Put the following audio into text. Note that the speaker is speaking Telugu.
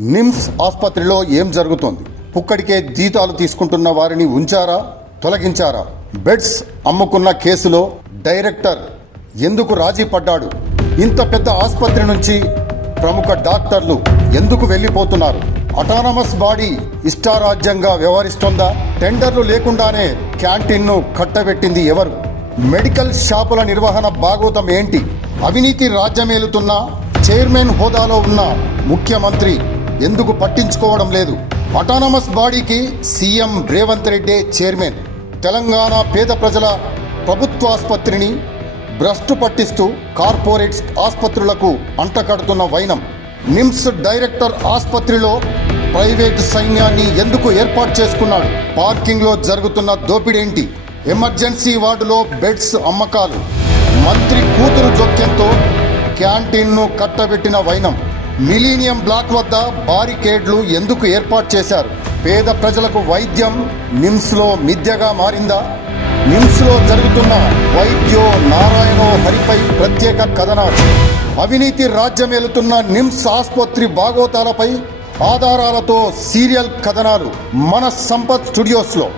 నిమ్స్ ఆసుపత్రిలో ఏం జరుగుతోంది? పుక్కడికే జీతాలు తీసుకుంటున్న వారిని ఉంచారా? తొలగించారా? బెడ్స్ అమ్ముకున్న కేసులో డైరెక్టర్ ఎందుకు రాజీ పడ్డాడు? ఇంత పెద్ద ఆసుపత్రి నుంచి ప్రముఖ డాక్టర్లు ఎందుకు వెళ్ళిపోతున్నారు? అటానమస్ బాడీ ఇష్టారాజ్యంగా వ్యవహరిస్తోందా? టెండర్లు లేకుండానే క్యాంటీన్ను కట్టబెట్టింది ఎవరు? మెడికల్ షాపుల నిర్వహణ భాగోతం ఏంటి? అవినీతి రాజ్యమేలుతున్న చైర్మన్ హోదాలో ఉన్న ముఖ్యమంత్రి ఎందుకు పట్టించుకోవడం లేదు? అటానమస్ బాడీకి సీఎం రేవంత్ రెడ్డే చైర్మన్. తెలంగాణ పేద ప్రజల ప్రభుత్వాసుపత్రిని భ్రష్టు పట్టిస్తూ కార్పొరేట్ ఆసుపత్రులకు అంటకడుతున్న వైనం. నిమ్స్ డైరెక్టర్ ఆసుపత్రిలో ప్రైవేట్ సైన్యాన్ని ఎందుకు ఏర్పాటు చేసుకున్నాడు? పార్కింగ్లో జరుగుతున్న దోపిడేంటి? ఎమర్జెన్సీ వార్డులో బెడ్స్ అమ్మకాలు. మంత్రి కూతురు జోక్యంతో క్యాంటీన్ను కట్టబెట్టిన వైనం. మిలీనియం బ్లాక్ వద్ద బారికేడ్లు ఎందుకు ఏర్పాటు చేశారు? పేద ప్రజలకు వైద్యం నిమ్స్లో మిథ్యగా మారిందా? నిమ్స్లో జరుగుతున్న వైద్యో నారాయణో హరిపై ప్రత్యేక కథనాలు. అవినీతి రాజ్యమేలుతున్న నిమ్స్ ఆసుపత్రి బాగోతాలపై ఆధారాలతో సీరియల్ కథనాలు మన సంపత్ స్టూడియోస్లో.